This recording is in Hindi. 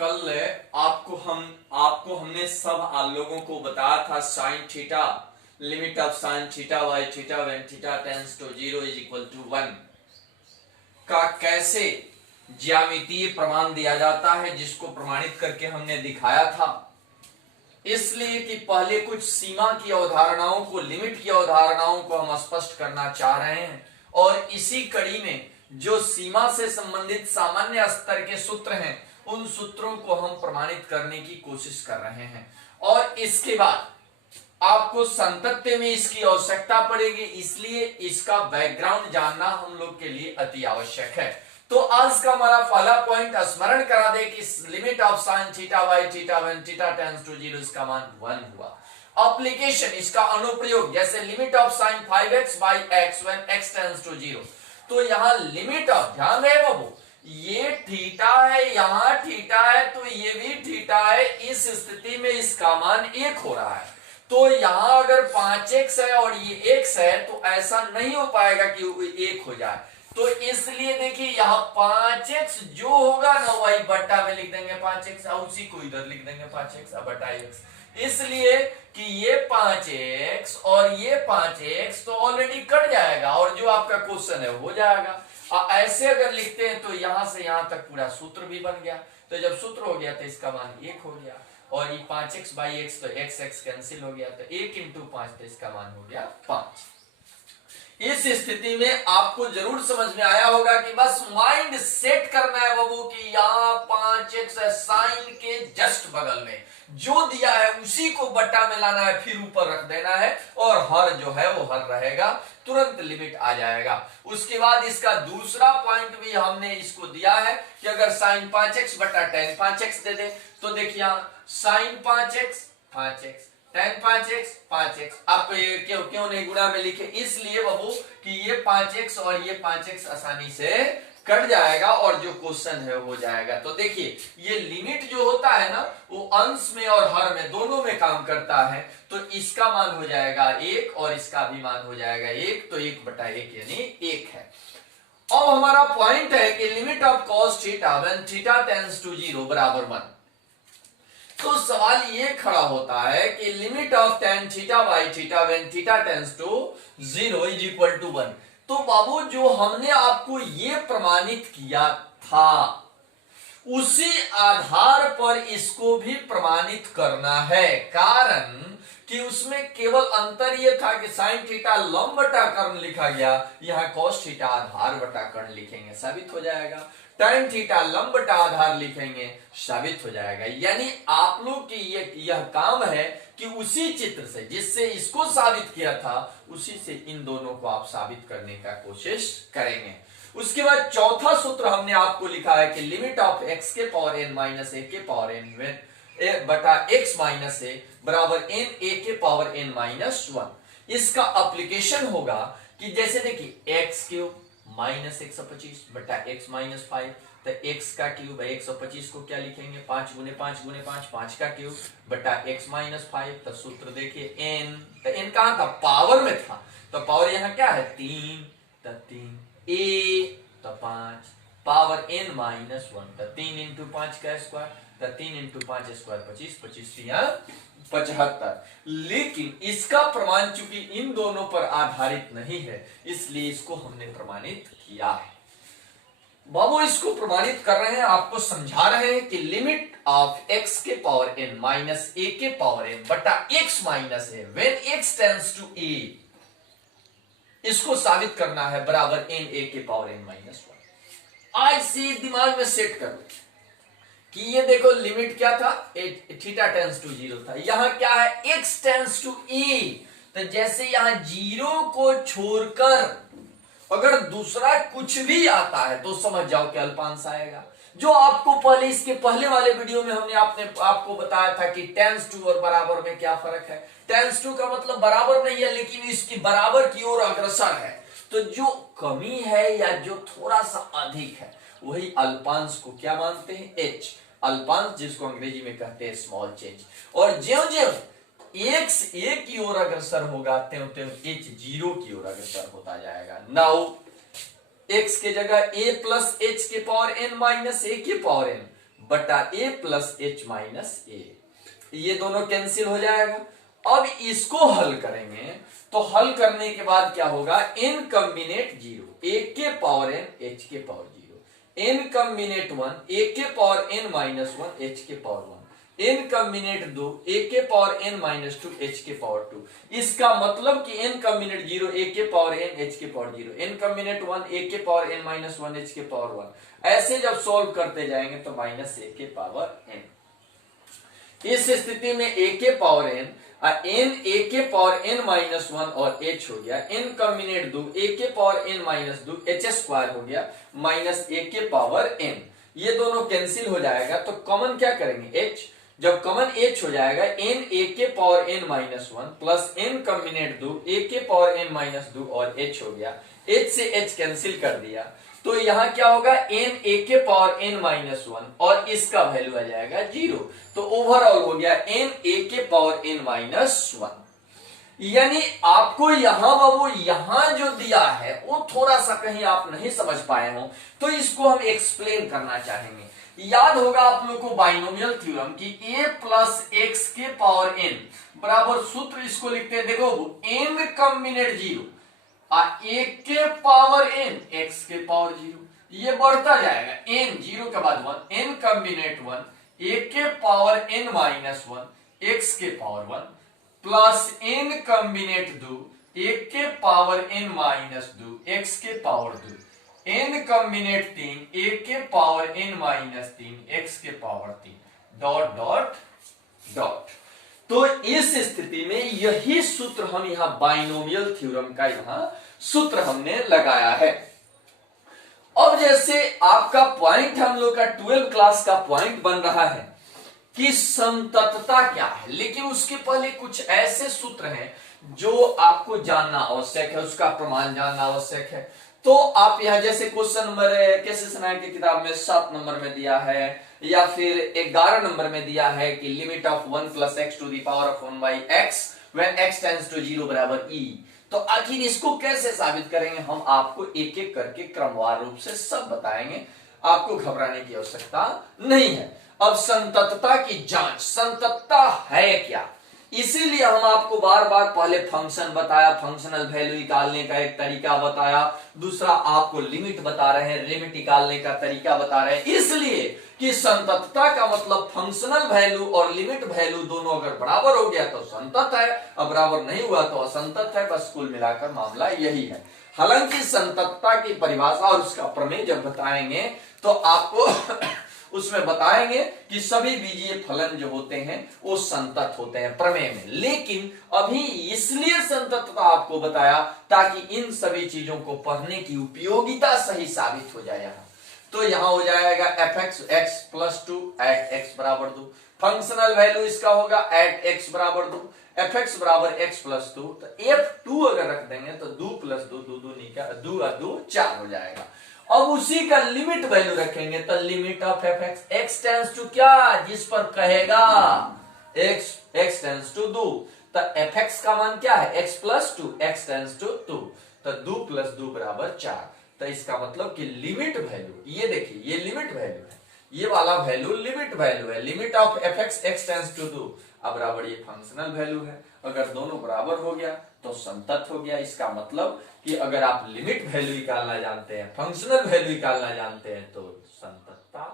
कल आपको हमने सब लोगों को बताया था sine theta, limit of sine theta by theta when theta tends to 0 is equal to 1 का कैसे ज्यामितीय प्रमाण दिया जाता है, जिसको प्रमाणित करके हमने दिखाया था। इसलिए कि पहले कुछ सीमा की अवधारणाओं को, लिमिट की अवधारणाओं को हम स्पष्ट करना चाह रहे हैं, और इसी कड़ी में जो सीमा से संबंधित सामान्य स्तर के सूत्र हैं उन सूत्रों को हम प्रमाणित करने की कोशिश कर रहे हैं। और इसके बाद आपको संतत्य में इसकी आवश्यकता पड़ेगी, इसलिए इसका बैकग्राउंड जानना हम लोग के लिए अति आवश्यक है। तो आज का हमारा पहला पॉइंट स्मरण करा दे कि limit of sine theta by theta when theta tends to 0 इसका मान 1 हुआ। एप्लीकेशन, इसका अनुप्रयोग, जैसे limit of sine 5x by x when x tends to 0, तो यहां लिमिट ऑफ, ध्यान रहे बाबू, ये थीटा है, यहां थीटा है, तो ये भी थीटा है। इस स्थिति में इसका मान 1 हो रहा है। तो यहां अगर 5x है और ये x है तो ऐसा नहीं हो पाएगा कि 1 हो जाए। तो इसलिए देखिए यहां 5x जो होगा ना वही बट्टा में लिख देंगे 5x, उसी को इधर लिख देंगे 5x बटा x। इसलिए कि ये 5x और ये 5x तो ऑलरेडी कट जाएगा और जो आपका क्वेश्चन है हो जाएगा। ऐसे अगर लिखते हैं तो यहां से यहां तक पूरा सूत्र भी बन गया। तो जब सूत्र हो गया तो इसका मान 1 हो गया, और ये 5x बाई x तो x कैंसिल हो गया, तो 1 इंटू 5 तो इसका मान हो गया 5। इस स्थिति में आपको जरूर समझ में आया होगा कि बस माइंड सेट करना है बाबू कि यहाँ 5x है, साइन के जस्ट बगल में जो दिया है उसी को बट्टा में लाना है, फिर ऊपर रख देना है, और हर जो है वो हर रहेगा, तुरंत लिमिट आ जाएगा। उसके बाद इसका दूसरा पॉइंट भी हमने इसको दिया है कि अगर साइन 5x बटा टेन 5x दे दे, तो देखिए sign 5x 5x, ten 5x 5x। आप क्यों नहीं गुणा में लिखे? इसलिए बाबू कि ये 5x और ये 5x आसानी से कट जाएगा और जो क्वेश्चन है हो जाएगा। तो देखिए ये लिमिट जो होता है ना वो अंश में और हर में दोनों में काम करता है। तो इसका मान हो जाएगा 1 और इसका भी मान हो जाएगा 1, तो 1 बटा 1 यानी 1 है। अब हमारा पॉइंट है कि limit of cos theta when theta tends to 0 बराबर 1। तो सवाल ये खड़ा होता है कि limit of tan theta by theta when theta tends to 0 is equal to 1। तो बाबू जो हमने आपको ये प्रमाणित किया था उसी आधार पर इसको भी प्रमाणित करना है, कारण कि उसमें केवल अंतर यह था कि साइन थीटा लंब बटा कर्ण लिखा गया, यहां cos थीटा आधार बटा कर्ण लिखेंगे, साबित हो जाएगा। tan थीटा लंब बटा आधार लिखेंगे, साबित हो जाएगा। यानी आप लोग की यह काम है कि उसी चित्र से जिससे इसको साबित किया था उसी से इन दोनों को आप साबित करने का कोशिश करेंगे। उसके बाद चौथा सूत्र हमने आपको लिखा है कि लिमिट ऑफ x के पावर n माइनस a के पावर n बटा x माइनस a बराबर n a के पावर n माइनस 1। इसका एप्लीकेशन होगा कि जैसे देखिए x क्यूब माइनस 125 बटा x माइनस 5, तो x का क्यूब है 125 को क्या लिखेंगे 5 गुने 5 गुने 5, 5 का क्यूब बटा x माइनस 5। तो सूत्र देखिए n, तो n कहां था? पावर में था, तो पावर यहाँ क्या है 3, तो 3 a तो 5 पावर n माइनस 1, तो 3 इंटू 5 का स्क्वायर, तो 3 इंटू 5 स्क्वायर 25, 25 75। लेकिन इसका प्रमाण चूंकि इन दोनों पर आधारित नहीं है इसलिए इसको हमने प्रमाणित किया है। बाबू इसको प्रमाणित कर रहे हैं, आपको समझा रहे हैं कि लिमिट ऑफ x के पावर n माइनस a के पावर n बटा x minus a when x tends to a, इसको साबित करना है बराबर n a के पावर n माइनस 1। आज से दिमाग में सेट करो कि ये देखो लिमिट क्या था, थीटा टेंड्स टू 0 था, यहां क्या है x टेंड्स टू a। तो जैसे यहां 0 को छोड़कर अगर दूसरा कुछ भी आता है तो समझ जाओ कि अल्पांश आएगा। जो आपको पहले इसके पहले वाले वीडियो में हमने आपको बताया था कि टेंड्स टू और बराबर में क्या फर्क है। टेंड्स टू का मतलब बराबर नहीं है लेकिन इसकी बराबर की ओर अग्रसर है। तो जो कमी है या जो थोड़ा सा अधिक है वही अल्पांश को क्या मानते हैं h, अल्पांश जिसको अंग्रेजी में कहते हैं स्मॉल चेंज। और ज्यों-ज्यों x a की ओर अग्रसर होगा त्यों-त्यों h 0 की ओर अग्रसर होता जाएगा। नाउ x के जगह a प्लस h के पावर n माइनस a के पावर n बटा ए प्लस एच माइनस ए, ये दोनों कैंसिल हो जाएगा। अब इसको हल करेंगे तो हल करने के बाद क्या होगा, n कॉम्बिनेट 0 a के पावर n h के पावर 0, n कॉम्बिनेट 1 a के पावर n माइनस 1 h के पावर 1, n कॉम्बिनेट 2 a के पावर n माइनस 2 h के पावर 2। इसका मतलब कि n कॉम्बिनेट 0 a के पावर n h के पावर 0, n कॉम्बिनेट 1 a के पावर n माइनस 1 h के पावर 1। ऐसे जब सॉल्व करते जाएंगे तो माइनस a के पावर n। इस स्थिति में a के पावर n n a के पावर n माइनस 1 और h हो गया, n कॉम्बिनेट 2 a के power n minus 2 h square हो गया माइनस a के पावर n। ये दोनों कैंसिल हो जाएगा तो कॉमन क्या करेंगे h, जब कॉमन h हो जाएगा n a के power n minus 1 plus n कॉम्बिनेट 2 a के पावर n माइनस 2 और h हो गया, h से h कैंसिल कर दिया तो यहां क्या होगा, n a के पावर n माइनस 1 और इसका वैल्यू आ जाएगा 0, तो ओवरऑल हो गया n a के पावर n माइनस 1। यानी आपको यहां बाबू यहां जो दिया है वो थोड़ा सा कहीं आप नहीं समझ पाए हो तो इसको हम एक्सप्लेन करना चाहेंगे। याद होगा आप लोग को बाइनोमियल थ्योरम की a प्लस एक्स के पावर n बराबर सूत्र, इसको लिखते हैं देखो n कॉम्बिनेट 0 a के पावर n x के पावर 0, ये बढ़ता जाएगा n 0 के बाद 1, n कॉम्बिनेट 1 a के पावर n माइनस 1 x के पावर 1 प्लस n कॉम्बिनेट 2 a के पावर n माइनस 2 x के पावर 2, n कॉम्बिनेट 3 a के पावर n माइनस 3 x के पावर 3 डॉट डॉट डॉट। तो इस स्थिति में यही सूत्र हम यहां बाइनोमियल थ्योरम का यहां सूत्र हमने लगाया है। अब जैसे आपका पॉइंट हम लोग का 12 क्लास का पॉइंट बन रहा है कि संततता क्या है, लेकिन उसके पहले कुछ ऐसे सूत्र हैं जो आपको जानना आवश्यक है, उसका प्रमाण जानना आवश्यक है। तो आप यहां जैसे क्वेश्चन नंबर कैसे नायक की किताब में 7 नंबर में दिया है या फिर 11 नंबर में दिया है कि limit of 1 plus x to the power of 1 by x when x tends to 0 बराबर e। तो आखिर इसको कैसे साबित करेंगे, हम आपको एक एक करके क्रमवार रूप से सब बताएंगे, आपको घबराने की आवश्यकता नहीं है। अब संततता की जांच, संततता है क्या, इसीलिए हम आपको बार बार पहले फंक्शन बताया, फंक्शनल वैल्यू निकालने का एक तरीका बताया, दूसरा आपको लिमिट बता रहे हैं, लिमिट निकालने का तरीका बता रहे हैं, इसलिए कि संततता का मतलब फंक्शनल वैल्यू और लिमिट वैल्यू दोनों अगर बराबर हो गया तो संतत है, अब बराबर नहीं हुआ तो असंतत है। बस कुल मिलाकर मामला यही है। हालांकि संततता की परिभाषा और उसका प्रमेय जब बताएंगे तो आपको उसमें बताएंगे कि सभी बीजीय फलन जो होते हैं वो संतत होते हैं प्रमेय में, लेकिन अभी इसलिए संततता आपको बताया ताकि इन सभी चीजों को पढ़ने की उपयोगिता सही साबित हो जाए। यहाँ तो यहां हो जाएगा f x x plus 2 at x बराबर 2, फंक्शनल वैल्यू इसका होगा एट एक्स बराबर 2, एफ एक्स बराबर एक्स प्लस 2, तो एफ 2 अगर रख देंगे तो 2 प्लस 2 2 2 4 हो जाएगा। अब उसी का लिमिट वैल्यू रखेंगे तो limit of f x, x tends to क्या, जिस पर कहेगा एक्स टेंड्स टू 2, तो एफ एक्स का मान क्या है x plus 2, x tends to 2, तो 2 प्लस 2 बराबर 4। तो इसका मतलब कि लिमिट वैल्यू, ये देखिए ये लिमिट वैल्यू है, ये वाला वैल्यू लिमिट वैल्यू है, limit of f x x tends to 2 अब बराबर ये फंक्शनल वैल्यू है। अगर दोनों बराबर हो गया तो संतत हो गया। इसका मतलब कि अगर आप लिमिट वैल्यू निकालना जानते हैं, फंक्शनल वैल्यू निकालना जानते हैं तो संततता